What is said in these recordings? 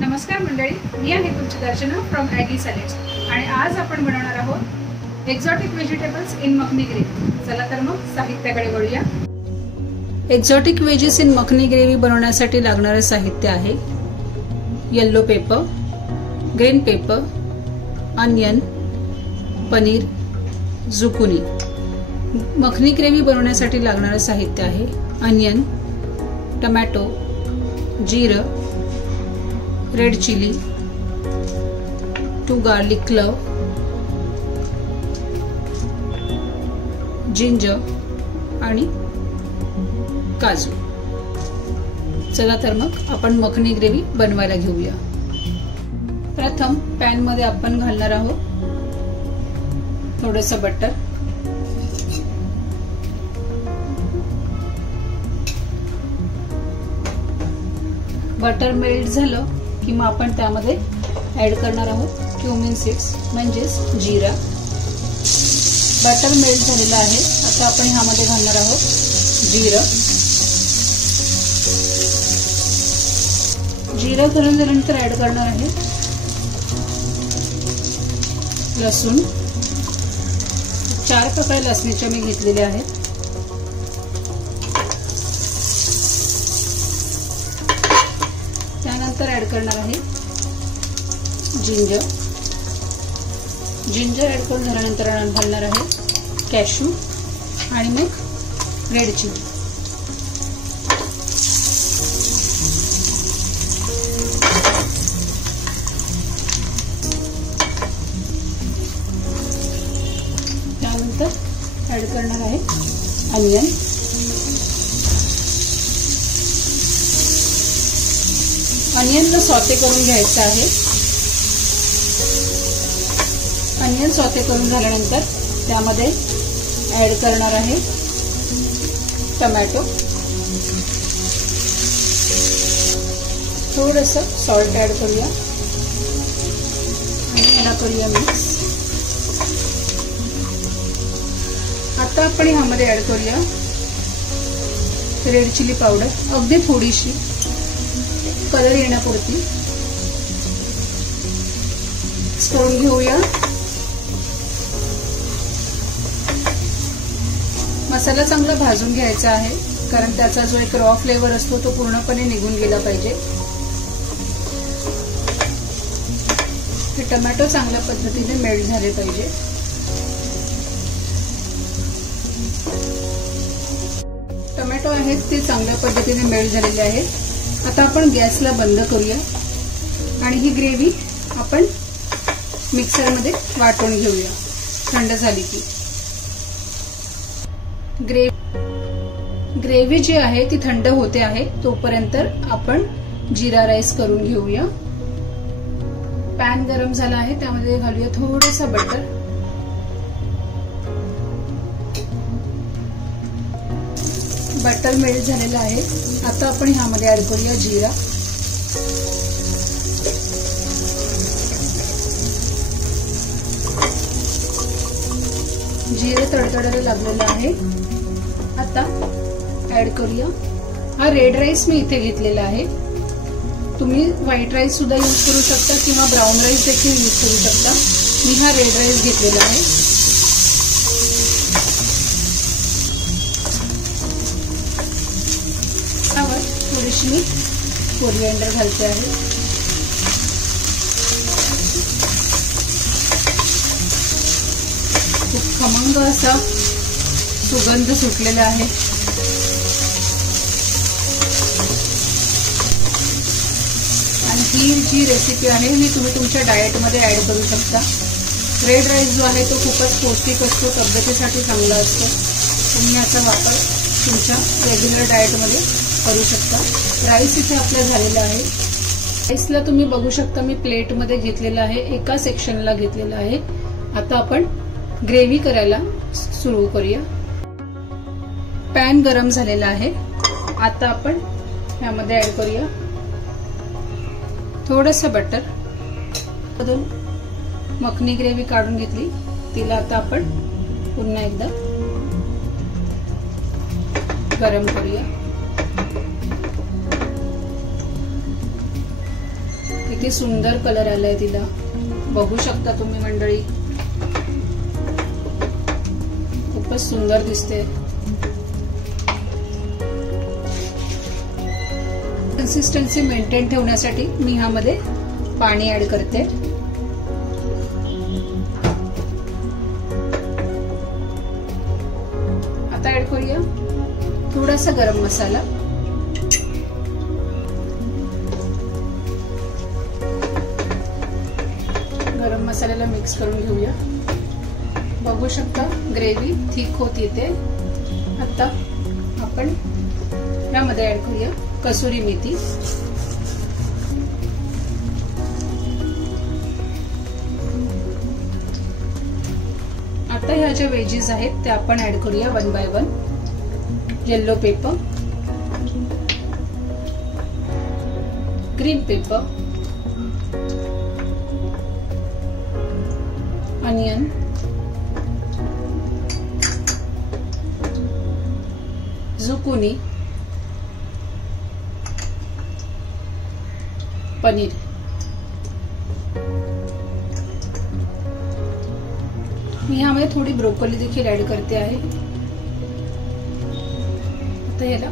नमस्कार मंडळी, मी आहे तुमची दर्शना फ्रॉम ॲगी सॅलेड्स आणि आज आपण बनवणार आहोत exotic vegetables in makhani gravy. चला तर मग साहित्याकडे वळूया। Exotic veggies in makhani gravy बनवण्यासाठी लागणारे साहित्य आहे yellow pepper, green pepper, onion, paneer, zucchini. Makhani gravy बनवण्यासाठी लागणारे साहित्य आहे अनियन, टोमॅटो, जीरं, red chilli, 2 garlic clove, ginger आणि काजू। चला तर मग आपण मखनी ग्रेव्ही बनवायला घेऊया। प्रथम पॅन मध्ये आपण घालणार आहोत थोडंसं बटर, बटर मेल्ट झालं की मग आपण त्यामध्ये ऍड करणार आहोत क्युमिन सीड्स म्हणजेच जीरा। बटर मेल्ट झालेलं आहे, आता आपण ह्यामध्ये घालणार आहोत जीरं। जीरं गरम झाल्यानंतर ऍड करणार आहे लसूण। 4 प्रकार लसणीच्या मी घेतलेले आहेत। त्यानंतर ऍड करणार आहे जिंजर। जिंजर ऍड करून झाल्यानंतर घालणार आहे कॅशू आणि मग रेड चिली। त्यानंतर ऍड करणार आहे अनियन। अनियनला सॉटे करून घ्यायचं आहे। अनियन सॉटे करून झाल्यानंतर त्यामध्ये ऍड करणार आहे टोमॅटो, थोडंसं सॉल्ट ऍड करूया आणि याला करूया मिक्स। आता आपण ह्यामध्ये ऍड करूया रेड चिली पावडर, अगदी थोडीशी कलर येण्यापुरती मिक्स करून घेऊया। मसाला चांगला भाजून घ्यायचा आहे, कारण त्याचा जो एक रॉ फ्लेवर असतो तो पूर्णपणे निघून गेला पाहिजे। हे टोमॅटो चांगल्या पद्धतीने मेल्ट झाले पाहिजे। टोमॅटो आहेत ते चांगल्या पद्धतीने मेल्ट झालेले आहेत। आता आपण गॅसला बंद करूया आणि ही ग्रेव्ही आपण मिक्सरमध्ये वाटून घेऊया थंड झाली की। ग्रेव्ही जी आहे ती थंड होते आहे, तोपर्यंत आपण जीरा राईस करून घेऊया। पॅन गरम झाला आहे, त्यामध्ये घालूया थोडंसं बटर। बटर मेल्ट झालेलं आहे, आता आपण ह्यामध्ये ऍड करूया जीरा। जिरे तडतडायला लागलेलं आहे। आता ऍड करूया हा रेड राईस मी इथे घेतलेला आहे। तुम्ही व्हाईट राईस सुद्धा यूज करू शकता किंवा ब्राऊन राईस देखील यूज करू शकता। मी हा रेड राईस घेतलेला आहे। त्यावर थोडीशी मी कोरिएंडर घालते आहे। खूप खमंग असा सुगंध सुटलेला आहे। आणि ही जी रेसिपी आहे ही तुम्ही तुमच्या डाएटमध्ये ऍड करू शकता। रेड राईस जो आहे तो खूपच पौष्टिक असतो, तब्येतीसाठी चांगला असतो। तुम्ही याचा वापर तुमच्या रेग्युलर डाएटमध्ये करू शकता। राईस इथे आपला झालेला आहे। राईसला तुम्ही बघू शकता मी प्लेटमध्ये घेतलेला आहे, एका सेक्शनला घेतलेला आहे। आता आपण ग्रेव्ही करायला सुरू करूया। पॅन गरम झालेला आहे, आता आपण ह्यामध्ये ऍड करूया थोडंसं बटर। मधून मखनी ग्रेव्ही काढून घेतली, तिला आता आपण पुन्हा एकदा गरम करूया। किती सुंदर कलर आलाय तिला, बघू शकता तुम्ही मंडळी, खूपच सुंदर दिसते। कन्सिस्टन्सी मेंटेन ठेवण्यासाठी मी ह्यामध्ये पाणी ऍड करते। आता ऍड करूया थोडासा गरम मसाला, गरम मसाल्याला मिक्स करून घेऊया। बघू शकता ग्रेव्ही थिक होत येते। आता आपण यामध्ये ऍड करूया कसुरी मेथी, आता ह्या ज्या वेजीज आहेत त्या आपण ऍड करूया one by one. Yellow pepper, green pepper, onion, zucchini, paneer, मी ह्यामध्ये थोडी ब्रोकोली देखील ऍड करते आहे। आता याला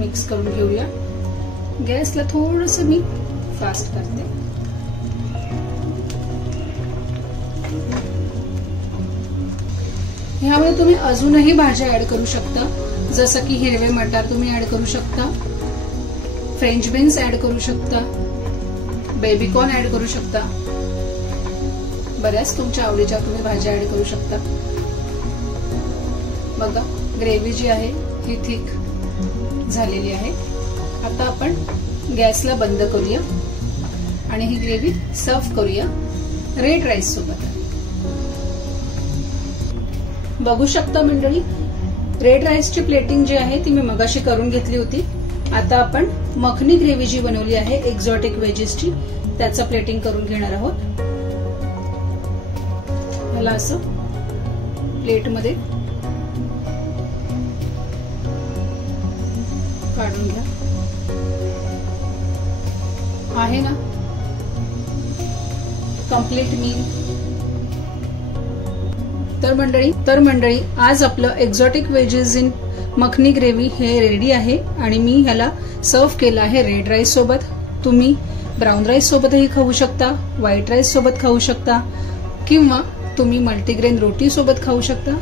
मिक्स करून घेऊया। गॅसला थोडंसं मी फास्ट करते। ह्यामध्ये तुम्ही अजूनही भाज्या ऍड करू शकता, जसं की हिरवे मटार तुम्ही ऍड करू शकता, फ्रेंच बीन्स ऍड करू शकता, बेबीकॉर्न ऍड करू शकता, बऱ्याच तुमच्या आवडीच्या तुम्ही भाज्या ऍड करू शकता। बघा ग्रेव्ही जी आहे ही थिक झालेली आहे। आता आपण गॅसला बंद करूया आणि ही ग्रेव्ही सर्व्ह करूया रेड राईस सोबत। बघू शकता मंडळी, रेड राईसची प्लेटिंग जी आहे ती मी मगाशी करून घेतली होती। आता आपण मखनी ग्रेव्ही जी बनवली आहे एक्झॉटिक व्हेजीसची, त्याचं प्लेटिंग करून घेणार आहोत। याला असं प्लेटमध्ये काढून घ्या। आहे ना कंप्लीट मील। तर मंडळी आज आपलं exotic veggies in makhani gravy हे रेडी आहे आणि मी ह्याला सर्व्ह केलं आहे रेड राईस सोबत। तुम्ही ब्राऊन राईस सोबतही खाऊ शकता, व्हाईट राईस सोबत खाऊ शकता, किंवा तुम्ही मल्टीग्रेन रोटी सोबत खाऊ शकता।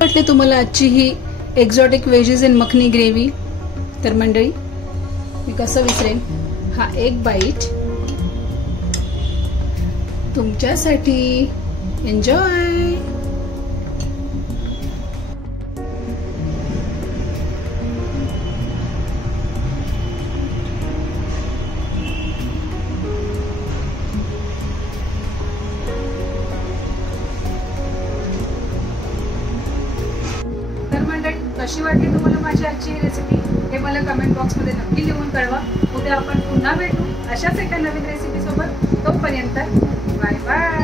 वाटले तुम्हाला आजची ही exotic veggies in makhani gravy, तर मंडळी मी कसं विसरेन, हा एक बाईट तुमच्यासाठी। एन्जॉय। कशी वाटली तुम्हाला माझी आजची रेसिपी हे मला कमेंट बॉक्स मध्ये नक्की लिहून कळवा। उद्या आपण पुन्हा भेटू अशाच एका नवीन रेसिपी सोबत। तोपर्यंत बाय बाय।